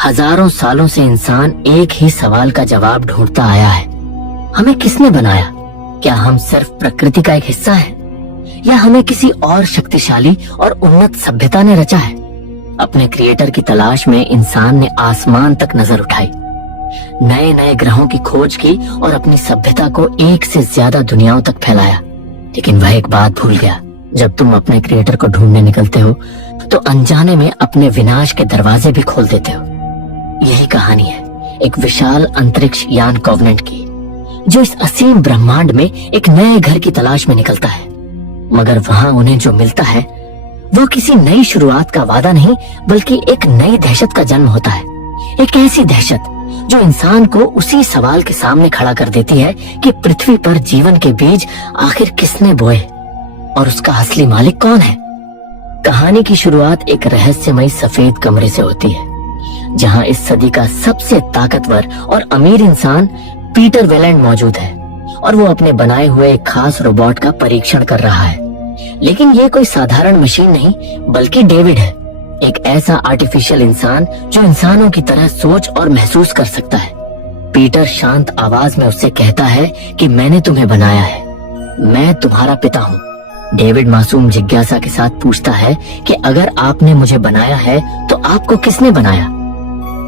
हजारों सालों से इंसान एक ही सवाल का जवाब ढूंढता आया है। हमें किसने बनाया? क्या हम सिर्फ प्रकृति का एक हिस्सा है, या हमें किसी और शक्तिशाली और उन्नत सभ्यता ने रचा है? अपने क्रिएटर की तलाश में इंसान ने आसमान तक नजर उठाई, नए नए ग्रहों की खोज की और अपनी सभ्यता को एक से ज्यादा दुनियाओं तक फैलाया। लेकिन वह एक बात भूल गया, जब तुम अपने क्रिएटर को ढूंढने निकलते हो तो अनजाने में अपने विनाश के दरवाजे भी खोल देते हो। यही कहानी है एक विशाल अंतरिक्ष यान कोवेनेंट की, जो इस असीम ब्रह्मांड में एक नए घर की तलाश में निकलता है। मगर वहाँ उन्हें जो मिलता है वो किसी नई शुरुआत का वादा नहीं, बल्कि एक नई दहशत का जन्म होता है। एक ऐसी दहशत जो इंसान को उसी सवाल के सामने खड़ा कर देती है कि पृथ्वी पर जीवन के बीज आखिर किसने बोए और उसका असली मालिक कौन है। कहानी की शुरुआत एक रहस्यमयी सफेद कमरे से होती है, जहां इस सदी का सबसे ताकतवर और अमीर इंसान पीटर वेलेंड मौजूद है और वो अपने बनाए हुए एक खास रोबोट का परीक्षण कर रहा है। लेकिन ये कोई साधारण मशीन नहीं, बल्कि डेविड है, एक ऐसा आर्टिफिशियल इंसान जो इंसानों की तरह सोच और महसूस कर सकता है। पीटर शांत आवाज में उससे कहता है कि मैंने तुम्हें बनाया है, मैं तुम्हारा पिता हूँ। डेविड मासूम जिज्ञासा के साथ पूछता है कि अगर आपने मुझे बनाया है तो आपको किसने बनाया?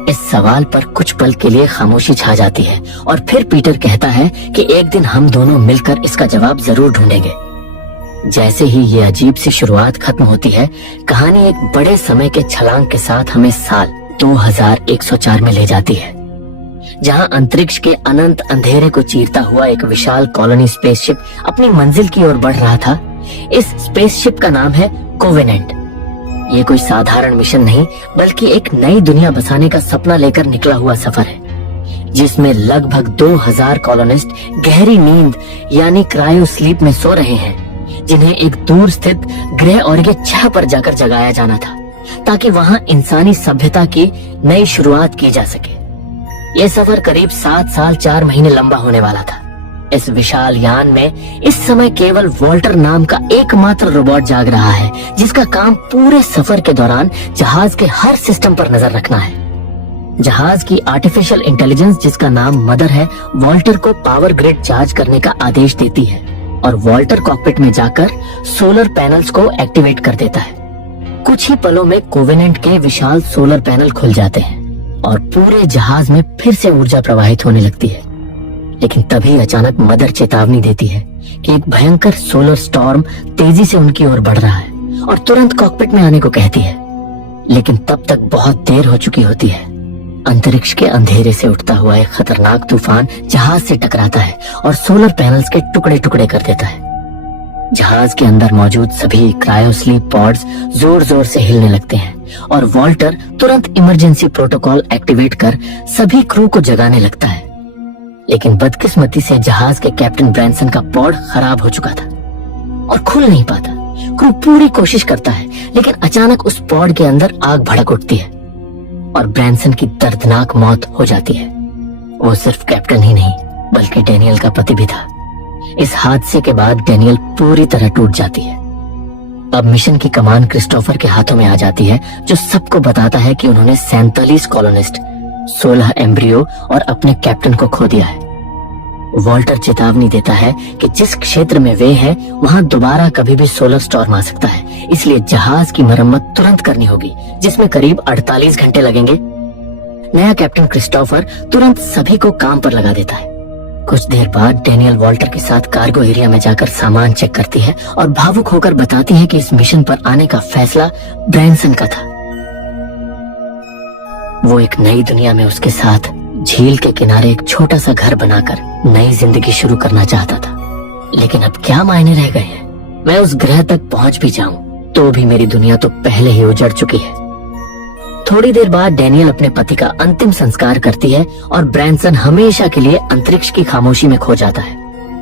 इस सवाल पर कुछ पल के लिए खामोशी छा जाती है और फिर पीटर कहता है कि एक दिन हम दोनों मिलकर इसका जवाब जरूर ढूंढेंगे। जैसे ही ये अजीब सी शुरुआत खत्म होती है, कहानी एक बड़े समय के छलांग के साथ हमें साल 2104 में ले जाती है, जहां अंतरिक्ष के अनंत अंधेरे को चीरता हुआ एक विशाल कॉलोनी स्पेसशिप अपनी मंजिल की ओर बढ़ रहा था। इस स्पेसशिप का नाम है कोवेनेंट। ये कोई साधारण मिशन नहीं, बल्कि एक नई दुनिया बसाने का सपना लेकर निकला हुआ सफर है, जिसमें लगभग 2000 कॉलोनिस्ट गहरी नींद यानी क्रायो स्लीप में सो रहे हैं, जिन्हें एक दूर स्थित ग्रह ऑर्गे 6 पर जाकर जगाया जाना था, ताकि वहां इंसानी सभ्यता की नई शुरुआत की जा सके। यह सफर करीब 7 साल 4 महीने लंबा होने वाला था। इस विशाल यान में इस समय केवल वॉल्टर नाम का एकमात्र रोबोट जाग रहा है, जिसका काम पूरे सफर के दौरान जहाज के हर सिस्टम पर नजर रखना है। जहाज की आर्टिफिशियल इंटेलिजेंस, जिसका नाम मदर है, वॉल्टर को पावर ग्रिड चार्ज करने का आदेश देती है और वॉल्टर कॉकपिट में जाकर सोलर पैनल्स को एक्टिवेट कर देता है। कुछ ही पलों में कोवेनेंट के विशाल सोलर पैनल खुल जाते हैं और पूरे जहाज में फिर से ऊर्जा प्रवाहित होने लगती है। लेकिन तभी अचानक मदर चेतावनी देती है कि एक भयंकर सोलर स्टॉर्म तेजी से उनकी ओर बढ़ रहा है और तुरंत कॉकपिट में आने को कहती है। लेकिन तब तक बहुत देर हो चुकी होती है। अंतरिक्ष के अंधेरे से उठता हुआ एक खतरनाक तूफान जहाज से टकराता है और सोलर पैनल्स के टुकड़े टुकड़े कर देता है। जहाज के अंदर मौजूद सभी क्रायो स्लीप पॉड्स जोर जोर से हिलने लगते हैं और वॉल्टर तुरंत इमरजेंसी प्रोटोकॉल एक्टिवेट कर सभी क्रू को जगाने लगता है। लेकिन बदकिस्मती से जहाज के कैप्टन ब्रैनसन का पॉड खराब हो चुका था और खुल नहीं पाता। क्रू पूरी कोशिश करता है, लेकिन अचानक उस पॉड के अंदर आग भड़क उठती है और ब्रैनसन की दर्दनाक मौत हो जाती है। वो सिर्फ कैप्टन ही नहीं, बल्कि डैनियल का पति भी था। इस हादसे के बाद डैनियल पूरी तरह टूट जाती है। अब मिशन की कमान क्रिस्टोफर के हाथों में आ जाती है, जो सबको बताता है कि उन्होंने 47 कॉलोनिस्ट, 16 एम्ब्रियो और अपने कैप्टन को खो दिया है। वॉल्टर चेतावनी देता है कि जिस क्षेत्र में वे हैं, वहां दोबारा कभी भी सोलर स्टॉर्म आ सकता है, इसलिए जहाज की मरम्मत तुरंत करनी होगी, जिसमें करीब 48 घंटे लगेंगे। नया कैप्टन क्रिस्टोफर तुरंत सभी को काम पर लगा देता है। कुछ देर बाद डैनियल वॉल्टर के साथ कार्गो एरिया में जाकर सामान चेक करती है और भावुक होकर बताती है कि इस मिशन पर आने का फैसला ब्रैनसन का था। वो एक नई दुनिया में उसके साथ झील के किनारे एक छोटा सा घर बनाकर नई जिंदगी शुरू करना चाहता था। लेकिन अब क्या मायने रह गए हैं? मैं उस ग्रह तक पहुंच भी जाऊं तो भी मेरी दुनिया तो पहले ही उजड़ चुकी है। थोड़ी देर बाद डैनियल अपने पति का अंतिम संस्कार करती है और ब्रैनसन हमेशा के लिए अंतरिक्ष की खामोशी में खो जाता है।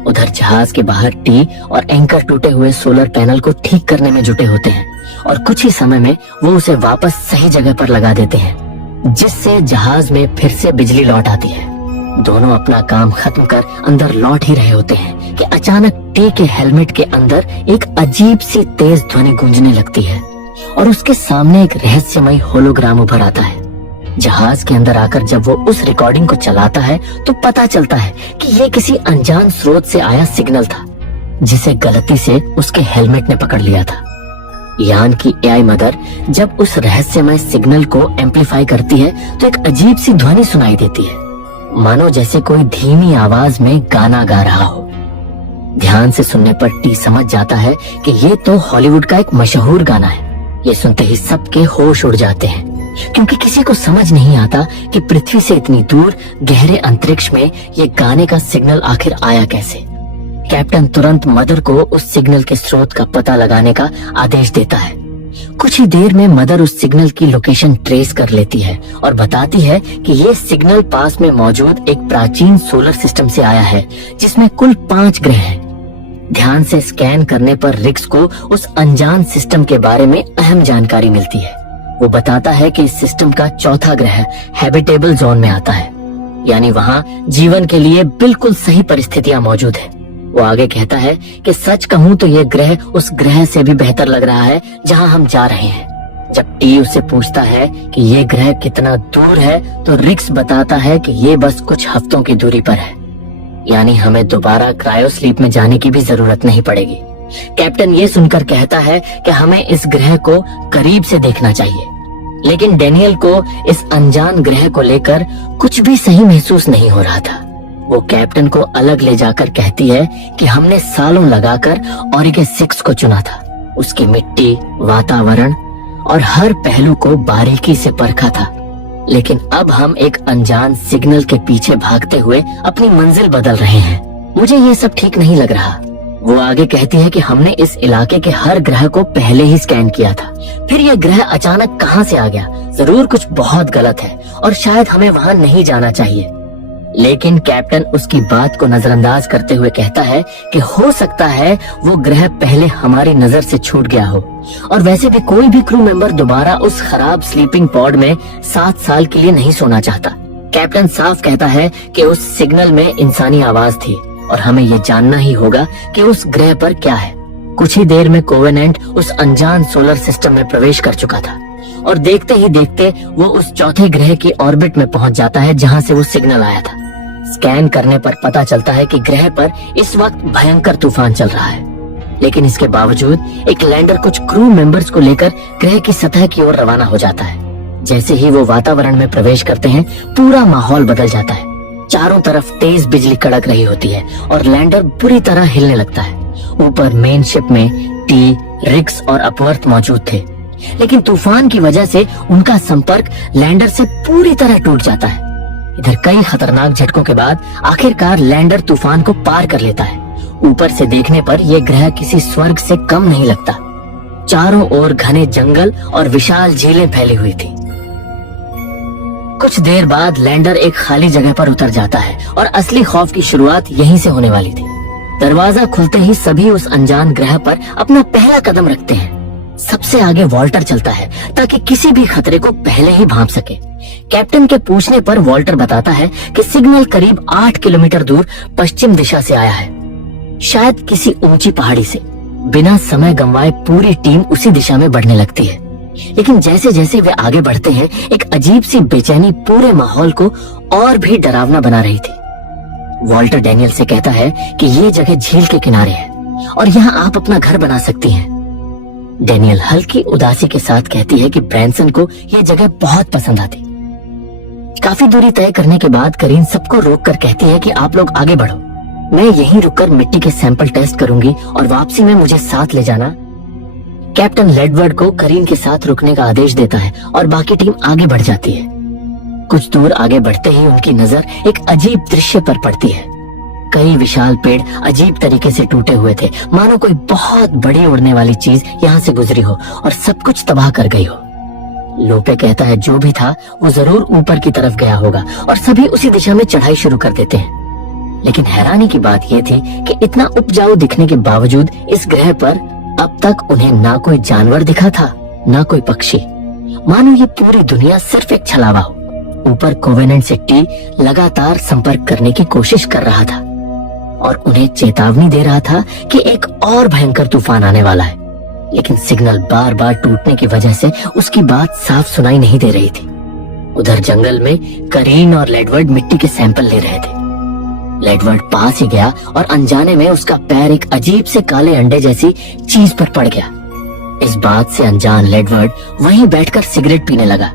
उधर जहाज के बाहर टी और एंकर टूटे हुए सोलर पैनल को ठीक करने में जुटे होते हैं और कुछ ही समय में वो उसे वापस सही जगह पर लगा देते हैं, जिससे जहाज में फिर से बिजली लौट आती है। दोनों अपना काम खत्म कर अंदर लौट ही रहे होते हैं कि अचानक टी के हेलमेट के अंदर एक अजीब सी तेज ध्वनि गूंजने लगती है और उसके सामने एक रहस्यमय होलोग्राम उभर आता है। जहाज के अंदर आकर जब वो उस रिकॉर्डिंग को चलाता है तो पता चलता है कि ये किसी अनजान स्रोत से आया सिग्नल था, जिसे गलती से उसके हेलमेट ने पकड़ लिया था। यान की एआई मदर जब उस रहस्यमय सिग्नल को एम्पलीफाई करती है तो एक अजीब सी ध्वनि सुनाई देती है, मानो जैसे कोई धीमी आवाज में गाना गा रहा हो। ध्यान से सुनने पर टी समझ जाता है कि ये तो हॉलीवुड का एक मशहूर गाना है। ये सुनते ही सबके होश उड़ जाते हैं, क्योंकि किसी को समझ नहीं आता कि पृथ्वी से इतनी दूर गहरे अंतरिक्ष में ये गाने का सिग्नल आखिर आया कैसे। कैप्टन तुरंत मदर को उस सिग्नल के स्रोत का पता लगाने का आदेश देता है। कुछ ही देर में मदर उस सिग्नल की लोकेशन ट्रेस कर लेती है और बताती है कि ये सिग्नल पास में मौजूद एक प्राचीन सोलर सिस्टम से आया है, जिसमें कुल 5 ग्रह हैं। ध्यान से स्कैन करने पर रिक्स को उस अनजान सिस्टम के बारे में अहम जानकारी मिलती है। वो बताता है कि इस सिस्टम का चौथा ग्रह हैबिटेबल जोन में आता है, यानी वहाँ जीवन के लिए बिल्कुल सही परिस्थितियां मौजूद है। वो आगे कहता है कि सच कहूँ तो ये ग्रह उस ग्रह से भी बेहतर लग रहा है जहाँ हम जा रहे हैं। जब टी उससे पूछता है कि ये ग्रह कितना दूर है तो रिक्स बताता है कि ये बस कुछ हफ्तों की दूरी पर है, यानी हमें दोबारा क्रायो स्लीप में जाने की भी जरूरत नहीं पड़ेगी। कैप्टन ये सुनकर कहता है कि हमें इस ग्रह को करीब से देखना चाहिए, लेकिन डेनियल को इस अनजान ग्रह को लेकर कुछ भी सही महसूस नहीं हो रहा था। वो कैप्टन को अलग ले जाकर कहती है कि हमने सालों लगाकर ऑरिगे 6 को चुना था। उसकी मिट्टी, वातावरण और हर पहलू को बारीकी से परखा था, लेकिन अब हम एक अनजान सिग्नल के पीछे भागते हुए अपनी मंजिल बदल रहे हैं। मुझे ये सब ठीक नहीं लग रहा। वो आगे कहती है कि हमने इस इलाके के हर ग्रह को पहले ही स्कैन किया था, फिर ये ग्रह अचानक कहाँ से आ गया? जरूर कुछ बहुत गलत है और शायद हमें वहाँ नहीं जाना चाहिए। लेकिन कैप्टन उसकी बात को नजरअंदाज करते हुए कहता है कि हो सकता है वो ग्रह पहले हमारी नजर से छूट गया हो, और वैसे भी कोई भी क्रू मेंबर दोबारा उस खराब स्लीपिंग पॉड में 7 साल के लिए नहीं सोना चाहता। कैप्टन साफ कहता है कि उस सिग्नल में इंसानी आवाज थी और हमें ये जानना ही होगा कि उस ग्रह पर क्या है। कुछ ही देर में कोवेनेंट उस अनजान सोलर सिस्टम में प्रवेश कर चुका था और देखते ही देखते वो उस चौथे ग्रह की ऑर्बिट में पहुंच जाता है जहां से वो सिग्नल आया था। स्कैन करने पर पता चलता है कि ग्रह पर इस वक्त भयंकर तूफान चल रहा है, लेकिन इसके बावजूद एक लैंडर कुछ क्रू मेंबर्स को लेकर ग्रह की सतह की ओर रवाना हो जाता है। जैसे ही वो वातावरण में प्रवेश करते हैं, पूरा माहौल बदल जाता है। चारों तरफ तेज बिजली कड़क रही होती है और लैंडर बुरी तरह हिलने लगता है। ऊपर मेन शिप में टी, रिक्स और अपवर्थ मौजूद थे, लेकिन तूफान की वजह से उनका संपर्क लैंडर से पूरी तरह टूट जाता है। इधर कई खतरनाक झटकों के बाद आखिरकार लैंडर तूफान को पार कर लेता है। ऊपर से देखने पर यह ग्रह किसी स्वर्ग से कम नहीं लगता। चारों ओर घने जंगल और विशाल झीलें फैली हुई थी। कुछ देर बाद लैंडर एक खाली जगह पर उतर जाता है और असली खौफ की शुरुआत यहीं से होने वाली थी। दरवाजा खुलते ही सभी उस अनजान ग्रह पर अपना पहला कदम रखते हैं। सबसे आगे वॉल्टर चलता है ताकि किसी भी खतरे को पहले ही भांप सके। कैप्टन के पूछने पर वॉल्टर बताता है कि सिग्नल करीब 8 किलोमीटर दूर पश्चिम दिशा से आया है, शायद किसी ऊंची पहाड़ी से। बिना समय गंवाए पूरी टीम उसी दिशा में बढ़ने लगती है, लेकिन जैसे जैसे वे आगे बढ़ते हैं, एक अजीब सी बेचैनी पूरे माहौल को और भी डरावना बना रही थी। वॉल्टर डेनियल से कहता है कि ये जगह झील के किनारे है और यहाँ आप अपना घर बना सकती हैं। डेनियल हल्की उदासी के साथ कहती है कि ब्रैनसन को यह जगह बहुत पसंद आती। काफी दूरी तय करने के बाद करीन सबको रोककर कहती है कि आप लोग आगे बढ़ो, मैं यहीं रुककर मिट्टी के सैंपल टेस्ट करूंगी और वापसी में मुझे साथ ले जाना। कैप्टन लेडवर्ड को करीन के साथ रुकने का आदेश देता है और बाकी टीम आगे बढ़ जाती है। कुछ दूर आगे बढ़ते ही उनकी नजर एक अजीब दृश्य पर पड़ती है। कई विशाल पेड़ अजीब तरीके से टूटे हुए थे, मानो कोई बहुत बड़ी उड़ने वाली चीज यहाँ से गुजरी हो और सब कुछ तबाह कर गई हो। लोपे कहता है जो भी था वो जरूर ऊपर की तरफ गया होगा और सभी उसी दिशा में चढ़ाई शुरू कर देते हैं। लेकिन हैरानी की बात यह थी कि इतना उपजाऊ दिखने के बावजूद इस ग्रह पर अब तक उन्हें ना कोई जानवर दिखा था, ना कोई पक्षी। मानो ये पूरी दुनिया सिर्फ एक छलावा हो। ऊपर कोवेनेंट से टी लगातार संपर्क करने की कोशिश कर रहा था और उन्हें चेतावनी दे रहा था कि एक और भयंकर तूफान आने वाला है, लेकिन सिग्नल बार बार टूटने की वजह से उसकी बात साफ सुनाई नहीं दे रही थी। उधर जंगल में करीन और लेडवर्ड मिट्टी के सैंपल ले रहे थे। लेडवर्ड पास ही गया और अनजाने में उसका पैर एक अजीब से काले अंडे जैसी चीज पर पड़ गया। इस बात से अनजान लेडवर्ड वहीं बैठकर सिगरेट पीने लगा।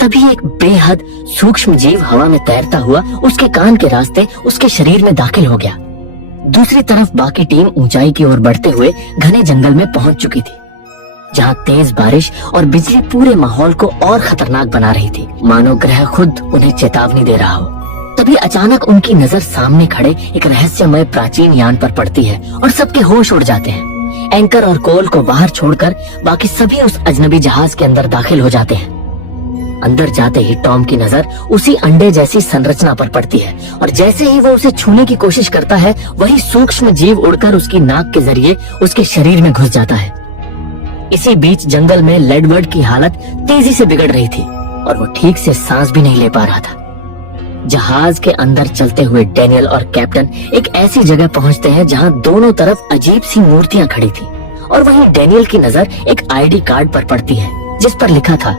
तभी एक बेहद सूक्ष्म जीव हवा में तैरता हुआ उसके कान के रास्ते उसके शरीर में दाखिल हो गया। दूसरी तरफ बाकी टीम ऊंचाई की ओर बढ़ते हुए घने जंगल में पहुंच चुकी थी, जहां तेज बारिश और बिजली पूरे माहौल को और खतरनाक बना रही थी, मानो ग्रह खुद उन्हें चेतावनी दे रहा हो। तभी अचानक उनकी नजर सामने खड़े एक रहस्यमय प्राचीन यान पर पड़ती है और सबके होश उड़ जाते हैं। एंकर और कोल को बाहर छोड़कर बाकी सभी उस अजनबी जहाज के अंदर दाखिल हो जाते हैं। अंदर जाते ही टॉम की नजर उसी अंडे जैसी संरचना पर पड़ती है और जैसे ही वो उसे छूने की कोशिश करता है, वही सूक्ष्म जीव उड़कर उसकी नाक के जरिए उसके शरीर में घुस जाता है। इसी बीच जंगल में लेडवर्ड की हालत तेजी से बिगड़ रही थी और वो ठीक से सांस भी नहीं ले पा रहा था। जहाज के अंदर चलते हुए डैनियल और कैप्टन एक ऐसी जगह पहुंचते हैं जहां दोनों तरफ अजीब सी मूर्तियां खड़ी थी और वहीं डैनियल की नजर एक आईडी कार्ड पर पड़ती है जिस पर लिखा था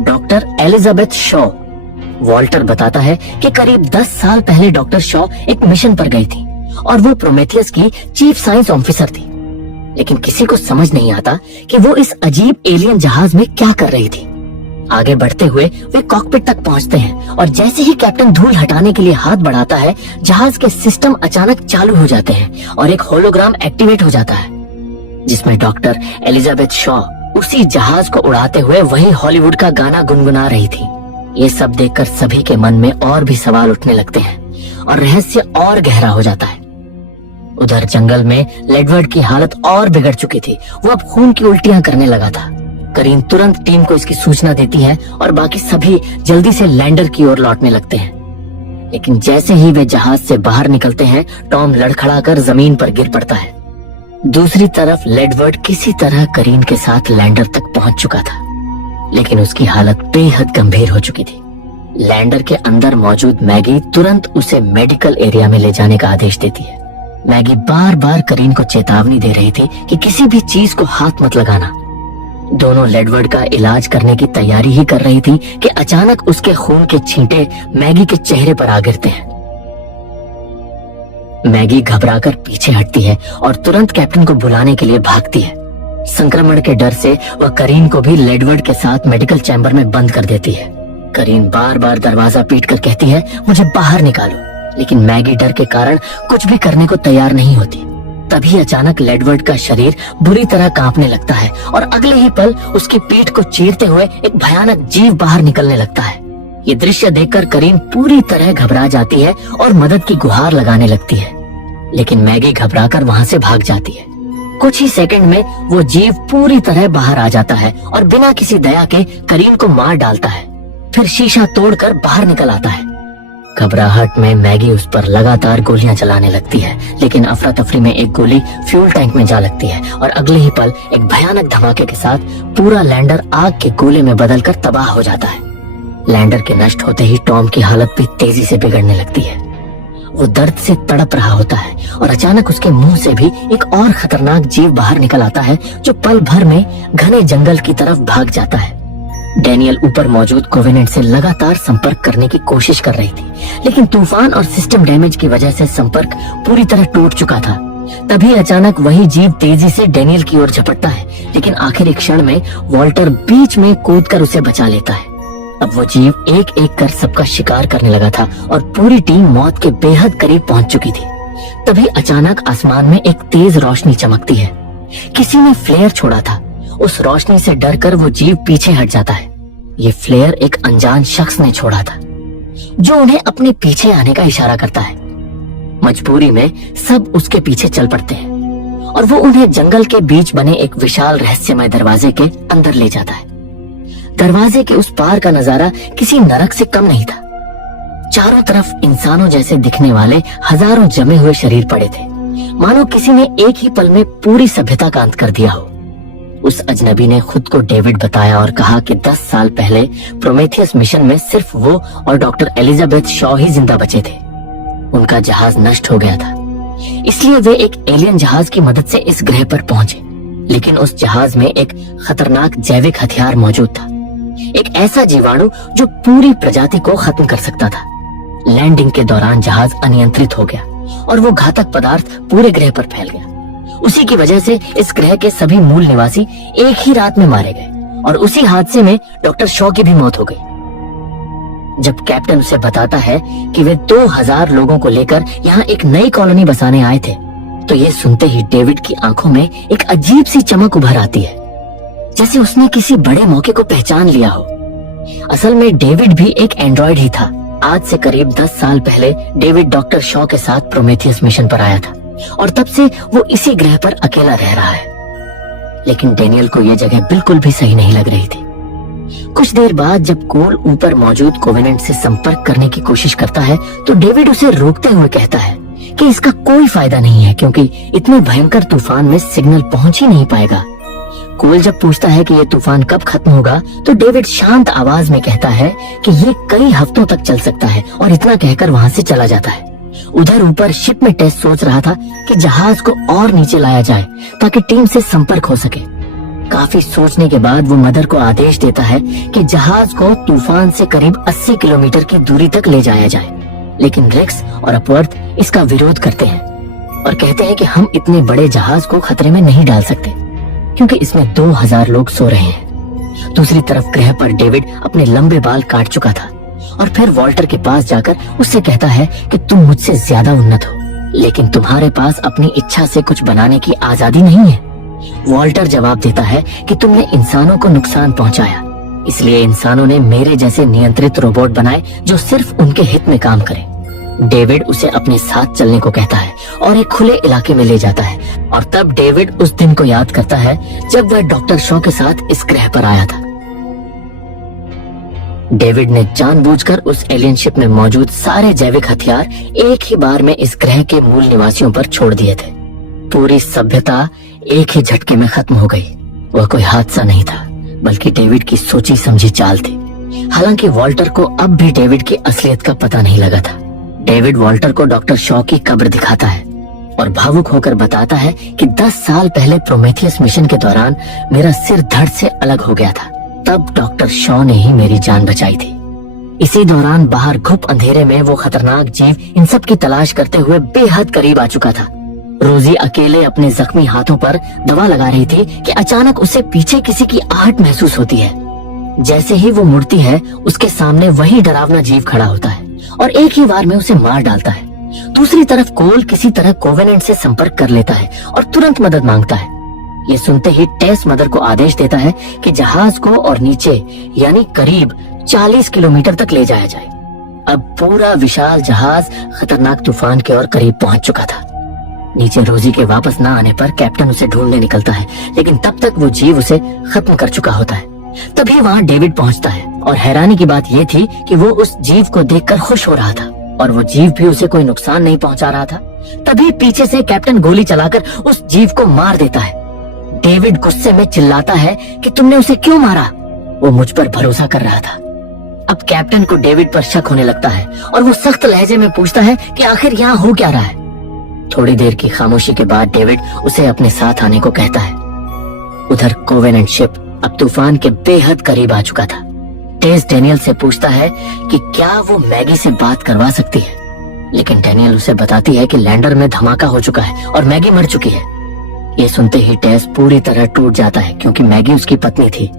डॉक्टर एलिजाबेथ शॉ। वॉल्टर बताता है कि करीब 10 साल पहले डॉक्टर शॉ एक मिशन पर गई थी और वो प्रोमेथियस की चीफ साइंस ऑफिसर थी, लेकिन किसी को समझ नहीं आता कि वो इस अजीब एलियन जहाज में क्या कर रही थी। आगे बढ़ते हुए वे कॉकपिट तक पहुंचते हैं और जैसे ही कैप्टन धूल हटाने के लिए हाथ बढ़ाता है, जहाज के सिस्टम अचानक चालू हो जाते हैं और एक होलोग्राम एक्टिवेट हो जाता है जिसमें डॉक्टर एलिजाबेथ शॉ उसी जहाज को उड़ाते हुए वही हॉलीवुड का गाना गुनगुना रही थी। ये सब देखकर सभी के मन में और भी सवाल उठने लगते हैं और रहस्य और गहरा हो जाता है। उधर जंगल में लेडवर्ड की हालत और बिगड़ चुकी थी। वो अब खून की उल्टियां करने लगा था। करीन तुरंत टीम को इसकी सूचना देती है और बाकी सभी जल्दी से लैंडर की ओर लौटने लगते हैं। लेकिन जैसे ही वे जहाज से बाहर निकलते हैं, टॉम लड़खड़ाकर जमीन पर गिर पड़ता है। दूसरी तरफ लेडवर्ड किसी तरह करीन के साथ लैंडर तक पहुंच चुका था, लेकिन उसकी हालत बेहद गंभीर हो चुकी थी। लैंडर के अंदर मौजूद मैगी तुरंत उसे मेडिकल एरिया में ले जाने का आदेश देती है। मैगी बार बार करीन को चेतावनी दे रही थी कि किसी भी चीज को हाथ मत लगाना। दोनों लेडवर्ड का इलाज करने की तैयारी ही कर रही थी कि अचानक उसके खून के छींटे मैगी के चेहरे पर आ गिरते हैं। मैगी घबराकर पीछे हटती है और तुरंत कैप्टन को बुलाने के लिए भागती है। संक्रमण के डर से वह करीन को भी लेडवर्ड के साथ मेडिकल चैम्बर में बंद कर देती है। करीन बार बार दरवाजा पीटकर कहती है, मुझे बाहर निकालो, लेकिन मैगी डर के कारण कुछ भी करने को तैयार नहीं होती। तभी अचानक लेडवर्ड का शरीर बुरी तरह कांपने लगता है और अगले ही पल उसकी पीठ को चीरते हुए एक भयानक जीव बाहर निकलने लगता है। ये दृश्य देखकर करीन पूरी तरह घबरा जाती है और मदद की गुहार लगाने लगती है, लेकिन मैगी घबराकर वहां से भाग जाती है। कुछ ही सेकंड में वो जीव पूरी तरह बाहर आ जाता है और बिना किसी दया के करीन को मार डालता है, फिर शीशा तोड़कर बाहर निकल आता है। घबराहट में मैगी उस पर लगातार गोलियां चलाने लगती है, लेकिन अफरा तफरी में एक गोली फ्यूल टैंक में जा लगती है और अगले ही पल एक भयानक धमाके के साथ पूरा लैंडर आग के गोले में बदलकर तबाह हो जाता है। लैंडर के नष्ट होते ही टॉम की हालत भी तेजी से बिगड़ने लगती है। वो दर्द से तड़प रहा होता है और अचानक उसके मुंह से भी एक और खतरनाक जीव बाहर निकल आता है जो पल भर में घने जंगल की तरफ भाग जाता है। डैनियल ऊपर मौजूद कोवेनेंट से लगातार संपर्क करने की कोशिश कर रही थी, लेकिन तूफान और सिस्टम डैमेज की वजह से संपर्क पूरी तरह टूट चुका था। तभी अचानक वही जीव तेजी से डैनियल की ओर झपटता है, लेकिन आखिरी क्षण में वॉल्टर बीच में कूदकर उसे बचा लेता है। अब वो जीव एक एक कर सबका शिकार करने लगा था और पूरी टीम मौत के बेहद करीब पहुंच चुकी थी। तभी अचानक आसमान में एक तेज रोशनी चमकती है। किसी ने फ्लेयर छोड़ा था। उस रोशनी से डरकर वो जीव पीछे हट जाता है। ये फ्लेयर एक अनजान शख्स ने छोड़ा था जो उन्हें अपने पीछे आने का इशारा करता है। मजबूरी में सब उसके पीछे चल पड़ते हैं और वो उन्हें जंगल के बीच बने एक विशाल रहस्यमय दरवाजे के अंदर ले जाता है। दरवाजे के उस पार का नजारा किसी नरक से कम नहीं था। चारों तरफ इंसानों जैसे दिखने वाले हजारों जमे हुए शरीर पड़े थे, मानो किसी ने एक ही पल में पूरी सभ्यता का अंत कर दिया हो। उस अजनबी ने खुद को डेविड बताया और कहा कि 10 साल पहले प्रोमेथियस मिशन में सिर्फ वो और डॉक्टर एलिजाबेथ शॉ ही जिंदा बचे थे। उनका जहाज नष्ट हो गया था, इसलिए वे एक एलियन जहाज की मदद से इस ग्रह पर पहुंचे, लेकिन उस जहाज में एक खतरनाक जैविक हथियार मौजूद था एक ऐसा जीवाणु जो पूरी प्रजाति को खत्म कर सकता था। लैंडिंग के दौरान जहाज अनियंत्रित हो गया और वो घातक पदार्थ पूरे ग्रह पर फैल गया। उसी की वजह से इस ग्रह के सभी मूल निवासी एक ही रात में मारे गए और उसी हादसे में डॉक्टर शॉ की भी मौत हो गई। जब कैप्टन उसे बताता है कि वे 2000 लोगों को लेकर यहाँ एक नई कॉलोनी बसाने आए थे, तो ये सुनते ही डेविड की आंखों में एक अजीब सी चमक उभर आती है, जैसे उसने किसी बड़े मौके को पहचान लिया हो। असल में डेविड भी एक एंड्रॉइड ही था। आज से करीब 10 साल पहले डेविड डॉक्टर शॉ के साथ प्रोमेथियस मिशन पर आया था और तब से वो इसी ग्रह पर अकेला रह रहा है। लेकिन डेनियल को ये जगह बिल्कुल भी सही नहीं लग रही थी। कुछ देर बाद जब कोल ऊपर मौजूद कोवेनेंट से संपर्क करने की कोशिश करता है, तो डेविड उसे रोकते हुए कहता है कि इसका कोई फायदा नहीं है, क्योंकि इतने भयंकर तूफान में सिग्नल पहुंच ही नहीं पाएगा। कोल जब पूछता है कि ये तूफान कब खत्म होगा, तो डेविड शांत आवाज में कहता है कि ये कई हफ्तों तक चल सकता है, और इतना कहकर वहाँ से चला जाता है। उधर ऊपर शिप में टेस्ट सोच रहा था कि जहाज को और नीचे लाया जाए ताकि टीम से संपर्क हो सके। काफी सोचने के बाद वो मदर को आदेश देता है कि जहाज को तूफान से करीब 80 किलोमीटर की दूरी तक ले जाया जाए, लेकिन रेक्स और अपवर्थ इसका विरोध करते हैं और कहते हैं कि हम इतने बड़े जहाज को खतरे में नहीं डाल सकते, क्योंकि इसमें 2000 लोग सो रहे हैं। दूसरी तरफ ग्रह पर डेविड अपने लंबे बाल काट चुका था और फिर वॉल्टर के पास जाकर उससे कहता है कि तुम मुझसे ज्यादा उन्नत हो, लेकिन तुम्हारे पास अपनी इच्छा से कुछ बनाने की आजादी नहीं है। वॉल्टर जवाब देता है कि तुमने इंसानों को नुकसान पहुंचाया, इसलिए इंसानों ने मेरे जैसे नियंत्रित रोबोट बनाए जो सिर्फ उनके हित में काम करे। डेविड उसे अपने साथ चलने को कहता है और एक खुले इलाके में ले जाता है, और तब डेविड उस दिन को याद करता है जब वह डॉक्टर शॉ के साथ इस ग्रह पर आया था। डेविड ने जानबूझकर उस एलियन शिप में मौजूद सारे जैविक हथियार एक ही बार में इस ग्रह के मूल निवासियों पर छोड़ दिए थे। पूरी सभ्यता एक ही झटके में खत्म हो गई। वह कोई हादसा नहीं था, बल्कि डेविड की सोची समझी चाल थी। हालांकि वॉल्टर को अब भी डेविड की असलियत का पता नहीं लगा था। डेविड वॉल्टर को डॉक्टर शॉ की कब्र दिखाता है और भावुक होकर बताता है कि 10 साल पहले प्रोमेथियस मिशन के दौरान मेरा सिर धड़ से अलग हो गया था। तब डॉक्टर शॉ ने ही मेरी जान बचाई थी। इसी दौरान बाहर घुप अंधेरे में वो खतरनाक जीव इन सब की तलाश करते हुए बेहद करीब आ चुका था। रोजी अकेले अपने जख्मी हाथों पर दवा लगा रही थी कि अचानक उसे पीछे किसी की आहट महसूस होती है। जैसे ही वो मुड़ती है, उसके सामने वही डरावना जीव खड़ा होता है और एक ही बार में उसे मार डालता है। दूसरी तरफ कोल किसी तरह कोवेनेंट से संपर्क कर लेता है और तुरंत मदद मांगता है। ये सुनते ही टेस मदर को आदेश देता है कि जहाज को और नीचे यानी करीब 40 किलोमीटर तक ले जाया जाए। अब पूरा विशाल जहाज खतरनाक तूफान के और करीब पहुंच चुका था। नीचे रोजी के वापस न आने पर कैप्टन उसे ढूंढने निकलता है, लेकिन तब तक वो जीव उसे खत्म कर चुका होता है। तभी वहाँ डेविड पहुँचता है और हैरानी की बात ये थी कि वो उस जीव को देखकर खुश हो रहा था और वो जीव भी उसे कोई नुकसान नहीं पहुँचा रहा था। तभी पीछे से कैप्टन गोली चलाकर उस जीव को मार देता है। डेविड गुस्से में चिल्लाता है कि तुमने उसे क्यों मारा? वो मुझ पर भरोसा कर रहा था। अब कैप्टन को डेविड पर शक होने लगता है और वो सख्त लहजे में पूछता है कि आखिर यहाँ हो क्या रहा है। थोड़ी देर की खामोशी के बाद डेविड उसे अपने साथ आने को कहता है। उधर कोवेनेंट शिप अब तूफान के बेहद करीब आ चुका था। टेस डेनियल से पूछता है कि क्या वो मैगी से बात करवा सकती है, लेकिन डेनियल उसे बताती है कि लैंडर में धमाका हो चुका है और मैगी मर चुकी है। ये सुनते ही टेस पूरी तरह टूट जाता है, क्योंकि मैगी उसकी पत्नी थी।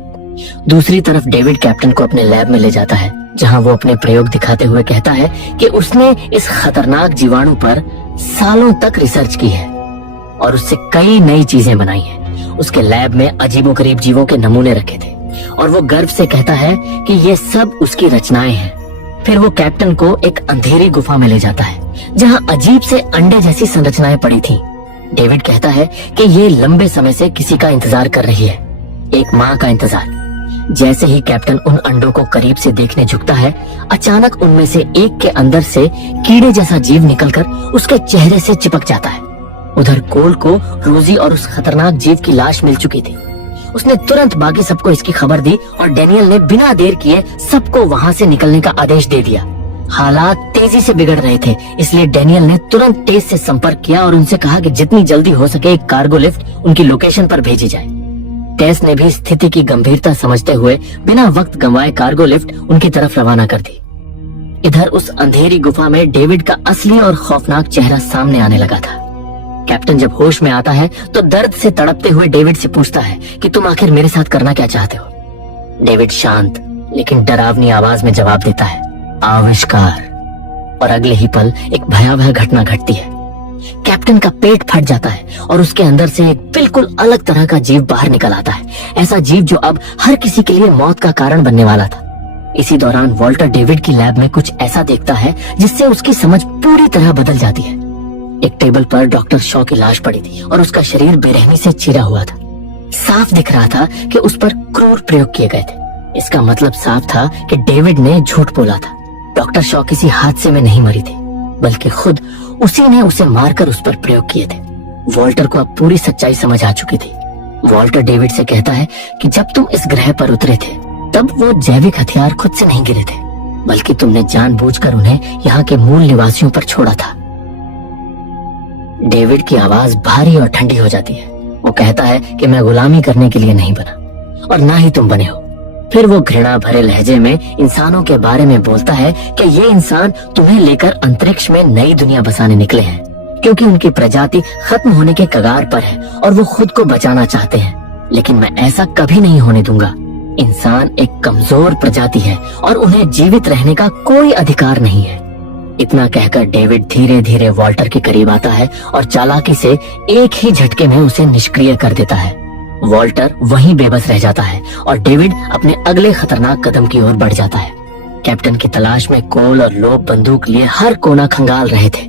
दूसरी तरफ डेविड कैप्टन को अपने लैब में ले जाता है, जहां वो अपने प्रयोग दिखाते हुए कहता है कि उसने इस खतरनाक जीवाणु पर सालों तक रिसर्च की है और उससे कई नई चीजें बनाई हैं। उसके लैब में अजीबोगरीब जीवों के नमूने रखे थे और वो गर्व से कहता है कि ये सब उसकी रचनाएं हैं। फिर वो कैप्टन को एक अंधेरी गुफा में ले जाता है, जहां अजीब से अंडे जैसी संरचनाएं पड़ी थी। डेविड कहता है कि ये लंबे समय से किसी का इंतजार कर रही है, एक माँ का इंतजार। जैसे ही कैप्टन उन अंडों को करीब से देखने झुकता है, अचानक उनमें से एक के अंदर से कीड़े जैसा जीव निकलकर उसके चेहरे से चिपक जाता है। उधर कोल को रोजी और उस खतरनाक जीव की लाश मिल चुकी थी। उसने तुरंत बाकी सबको इसकी खबर दी और डेनियल ने बिना देर किए सबको वहाँ से निकलने का आदेश दे दिया। हालात तेजी से बिगड़ रहे थे, इसलिए डेनियल ने तुरंत टेस से संपर्क किया और उनसे कहा कि जितनी जल्दी हो सके एक कार्गो लिफ्ट उनकी लोकेशन पर भेजी जाए। टेस ने भी स्थिति की गंभीरता समझते हुए बिना वक्त गंवाए कार्गो लिफ्ट उनकी तरफ रवाना कर दी। इधर उस अंधेरी गुफा में डेविड का असली और खौफनाक चेहरा सामने आने लगा था। कैप्टन जब होश में आता है तो दर्द से तड़पते हुए डेविड से पूछता है कि तुम आखिर मेरे साथ करना क्या चाहते हो। डेविड शांत लेकिन डरावनी आवाज में जवाब देता है, आविष्कार। और अगले ही पल एक भयावह घटना घटती है। कैप्टन का पेट फट जाता है और उसके अंदर से एक बिल्कुल अलग तरह का जीव बाहर निकल आता है, ऐसा जीव जो अब हर किसी के लिए मौत का कारण बनने वाला था। इसी दौरान वॉल्टर डेविड की लैब में कुछ ऐसा देखता है जिससे उसकी समझ पूरी तरह बदल जाती है। एक टेबल पर डॉक्टर शॉ की लाश पड़ी थी और उसका शरीर बेरहमी से चीरा हुआ था। साफ दिख रहा था कि उस पर क्रूर प्रयोग किए गए थे। इसका मतलब साफ था कि डेविड ने झूठ बोला था। डॉक्टर शॉ किसी हादसे में नहीं मरी थी, बल्कि खुद उसी ने उसे मारकर उस पर प्रयोग किए थे। वॉल्टर को अब पूरी सच्चाई समझ आ चुकी थी। वॉल्टर डेविड से कहता है कि जब तुम इस ग्रह पर उतरे थे तब वो जैविक हथियार खुद से नहीं गिरे थे, बल्कि तुमने जानबूझकर उन्हें यहाँ के मूल निवासियों पर छोड़ा था। डेविड की आवाज भारी और ठंडी हो जाती है। वो कहता है कि मैं गुलामी करने के लिए नहीं बना और ना ही तुम बने हो। फिर वो घृणा भरे लहजे में इंसानों के बारे में बोलता है कि ये इंसान तुम्हें लेकर अंतरिक्ष में नई दुनिया बसाने निकले हैं, क्योंकि उनकी प्रजाति खत्म होने के कगार पर है और वो खुद को बचाना चाहते हैं। लेकिन मैं ऐसा कभी नहीं होने दूंगा। इंसान एक कमजोर प्रजाति है और उन्हें जीवित रहने का कोई अधिकार नहीं है। इतना कहकर डेविड धीरे धीरे वॉल्टर के करीब आता है और चालाकी से एक ही झटके में उसे निष्क्रिय कर देता है। वॉल्टर वहीं बेबस रह जाता है और डेविड अपने अगले खतरनाक कदम की ओर बढ़ जाता है। कैप्टन की तलाश में कोल और लोब बंदूक लिए हर कोना खंगाल रहे थे।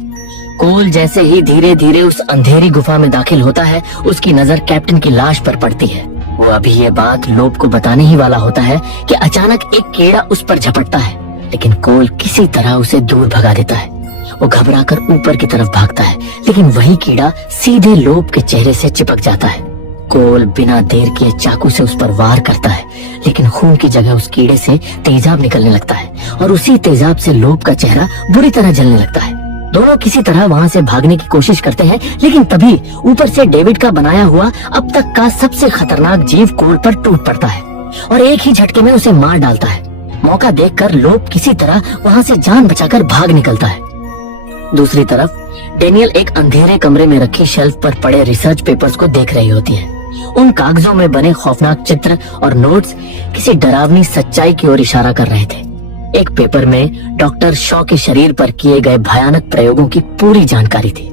कोल जैसे ही धीरे धीरे उस अंधेरी गुफा में दाखिल होता है, उसकी नजर कैप्टन की लाश पर पड़ती है। वो अभी ये बात लोब को बताने ही वाला होता है कि अचानक एक कीड़ा उस पर झपटता है, लेकिन कोल किसी तरह उसे दूर भगा देता है। वो घबराकर ऊपर की तरफ भागता है, लेकिन वही कीड़ा सीधे लोब के चेहरे से चिपक जाता है। कोल बिना देर किए चाकू से उस पर वार करता है, लेकिन खून की जगह उस कीड़े से तेजाब निकलने लगता है और उसी तेजाब से लोब का चेहरा बुरी तरह जलने लगता है। दोनों किसी तरह वहाँ से भागने की कोशिश करते हैं, लेकिन तभी ऊपर से डेविड का बनाया हुआ अब तक का सबसे खतरनाक जीव कोल पर टूट पड़ता है और एक ही झटके में उसे मार डालता है। मौका देखकर लोब किसी तरह वहाँ से जान बचाकर भाग निकलता है। दूसरी तरफ डेनियल एक अंधेरे कमरे में रखी शेल्फ पर पड़े रिसर्च पेपर्स को देख रही होती है। उन कागजों में बने खौफनाक चित्र और नोट्स किसी डरावनी सच्चाई की ओर इशारा कर रहे थे। एक पेपर में डॉक्टर शॉ के शरीर पर किए गए भयानक प्रयोगों की पूरी जानकारी थी।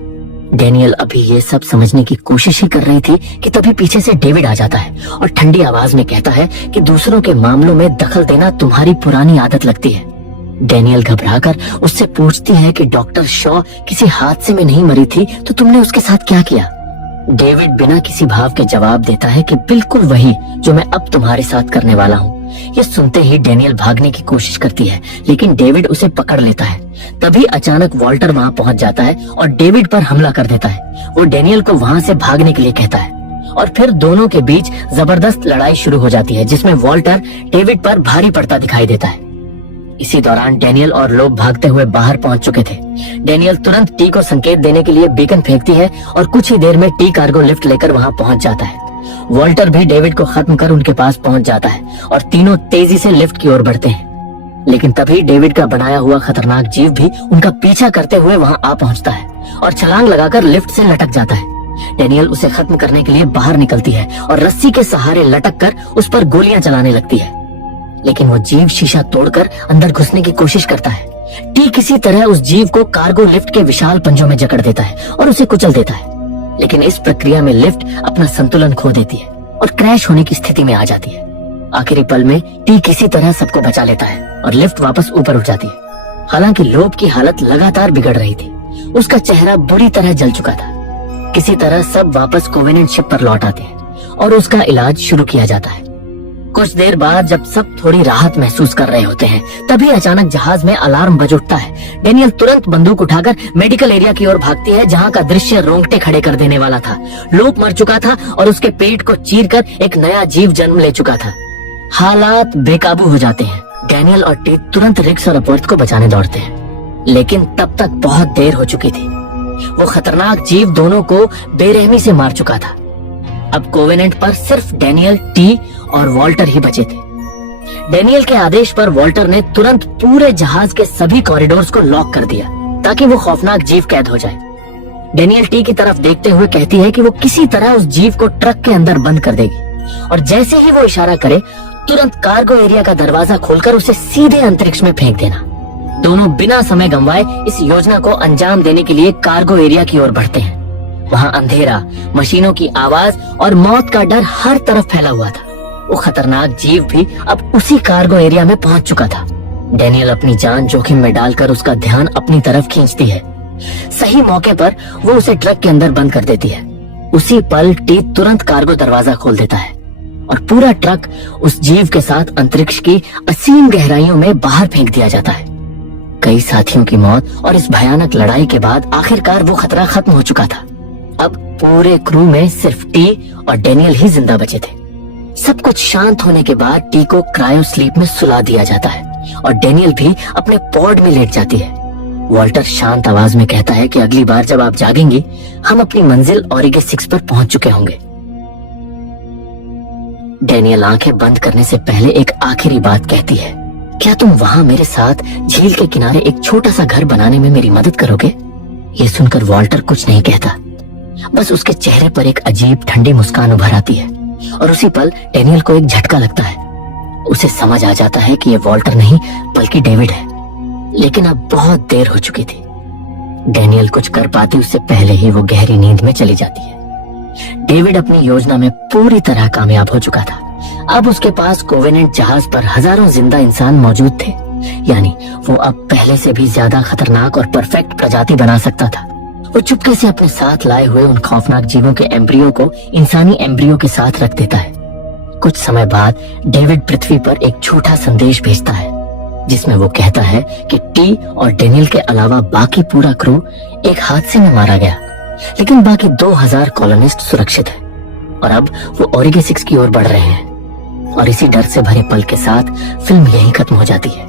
डेनियल अभी ये सब समझने की कोशिश ही कर रही थी कि तभी पीछे से डेविड आ जाता है और ठंडी आवाज में कहता है कि दूसरों के मामलों में दखल देना तुम्हारी पुरानी आदत लगती है। डेनियल घबराकर उससे पूछती है कि डॉक्टर शॉ किसी हादसे में नहीं मरी थी तो तुमने उसके साथ क्या किया। डेविड बिना किसी भाव के जवाब देता है कि बिल्कुल वही जो मैं अब तुम्हारे साथ करने वाला हूँ। ये सुनते ही डेनियल भागने की कोशिश करती है, लेकिन डेविड उसे पकड़ लेता है। तभी अचानक वॉल्टर वहाँ पहुँच जाता है और डेविड पर हमला कर देता है। वो डेनियल को वहाँ से भागने के लिए कहता है और फिर दोनों के बीच जबरदस्त लड़ाई शुरू हो जाती है, जिसमें वॉल्टर डेविड पर भारी पड़ता दिखाई देता है। इसी दौरान डेनियल और लोग भागते हुए बाहर पहुंच चुके थे। डेनियल तुरंत टी को संकेत देने के लिए बीकन फेंकती है और कुछ ही देर में टी कार्गो लिफ्ट लेकर वहां पहुंच जाता है। वॉल्टर भी डेविड को खत्म कर उनके पास पहुंच जाता है और तीनों तेजी से लिफ्ट की ओर बढ़ते हैं। लेकिन तभी डेविड का बनाया हुआ खतरनाक जीव भी उनका पीछा करते हुए वहां आ पहुंचता है और छलांग लगाकर लिफ्ट से लटक जाता है। डेनियल उसे खत्म करने के लिए बाहर निकलती है और रस्सी के सहारे लटक कर उस पर गोलियां चलाने लगती है, लेकिन वो जीव शीशा तोड़कर अंदर घुसने की कोशिश करता है। टी किसी तरह उस जीव को कार्गो लिफ्ट के विशाल पंजों में जकड़ देता है और उसे कुचल देता है, लेकिन इस प्रक्रिया में लिफ्ट अपना संतुलन खो देती है और क्रैश होने की स्थिति में आ जाती है। आखिरी पल में टी किसी तरह सबको बचा लेता है और लिफ्ट वापस ऊपर उठ जाती है। हालांकि लोब की हालत लगातार बिगड़ रही थी, उसका चेहरा बुरी तरह जल चुका था। किसी तरह सब वापस कोवेनेंट शिप पर लौट आते हैं और उसका इलाज शुरू किया जाता है। कुछ देर बाद जब सब थोड़ी राहत महसूस कर रहे होते हैं, तभी अचानक जहाज में अलार्म बज उठता है। डेनियल तुरंत बंदूक उठाकर मेडिकल एरिया की ओर भागती है, जहां का दृश्य रोंगटे खड़े कर देने वाला था। लोब मर चुका था और उसके पेट को चीरकर एक नया जीव जन्म ले चुका था। हालात बेकाबू हो जाते हैं। डेनियल और टी तुरंत रिक्स और अपवर्थ को बचाने दौड़ते हैं, लेकिन तब तक बहुत देर हो चुकी थी। वो खतरनाक जीव दोनों को बेरहमी से मार चुका था। अब कोवेनेंट पर सिर्फ डेनियल, टी और वॉल्टर ही बचे थे। डेनियल के आदेश पर वॉल्टर ने तुरंत पूरे जहाज के सभी कॉरिडोर्स को लॉक कर दिया ताकि वो खौफनाक जीव कैद हो जाए। डेनियल टी की तरफ देखते हुए कहती है कि वो किसी तरह उस जीव को ट्रक के अंदर बंद कर देगी और जैसे ही वो इशारा करे तुरंत कार्गो एरिया का दरवाजा खोलकर उसे सीधे अंतरिक्ष में फेंक देना। दोनों बिना समय गंवाए इस योजना को अंजाम देने के लिए कार्गो एरिया की ओर बढ़ते हैं। वहाँ अंधेरा, मशीनों की आवाज और मौत का डर हर तरफ फैला हुआ था। वो खतरनाक जीव भी अब उसी कार्गो एरिया में पहुंच चुका था। डेनियल अपनी जान जोखिम में डालकर उसका ध्यान अपनी तरफ खींचती है। सही मौके पर वो उसे ट्रक के अंदर बंद कर देती है। उसी पल टी तुरंत कार्गो दरवाजा खोल देता है और पूरा ट्रक उस जीव के साथ अंतरिक्ष की असीम गहराइयों में बाहर फेंक दिया जाता है। कई साथियों की मौत और इस भयानक लड़ाई के बाद आखिरकार वो खतरा खत्म हो चुका था। अब पूरे क्रू में सिर्फ टी और डेनियल ही जिंदा बचे थे। सब कुछ शांत होने के बाद टी को क्रायो स्लीप में सुला दिया जाता है और डेनियल भी अपने पॉड में लेट जाती है। वॉल्टर शांत आवाज में कहता है कि अगली बार जब आप जागेंगी हम अपनी मंजिल ऑरिगे 6 पर पहुंच चुके होंगे। डेनियल आंखें बंद करने से पहले एक आखिरी बात कहती है, क्या तुम वहां मेरे साथ झील के किनारे एक छोटा सा घर बनाने में मेरी मदद करोगे? ये सुनकर वॉल्टर कुछ नहीं कहता, बस उसके चेहरे पर एक अजीब ठंडी मुस्कान उभर आती है और उसी पल डेनियल को एक झटका लगता है। उसे समझ आ जाता है कि ये वॉल्टर नहीं बल्कि डेविड है, लेकिन अब बहुत देर हो चुकी थी। डेनियल कुछ कर पाती उससे पहले ही वो गहरी नींद में चली जाती है। डेविड अपनी योजना में पूरी तरह कामयाब हो चुका था। अब उसके पास कोवेनेंट जहाज पर हजारों जिंदा इंसान मौजूद थे, यानी वो अब पहले से भी ज्यादा खतरनाक और परफेक्ट प्रजाति बना सकता था। वो चुपके से अपने साथ लाए हुए उन खौफनाक जीवों के एम्ब्रियो को इंसानी एम्ब्रियो के साथ रख देता है। कुछ समय बाद डेविड पृथ्वी पर एक झूठा संदेश भेजता है जिसमें वो कहता है कि टी और डेनियल के अलावा बाकी पूरा क्रू एक हादसे में मारा गया, लेकिन बाकी 2000 कॉलोनिस्ट सुरक्षित है और अब वो ऑरिगे 6 की ओर बढ़ रहे हैं। और इसी डर से भरे पल के साथ फिल्म यहीं खत्म हो जाती है।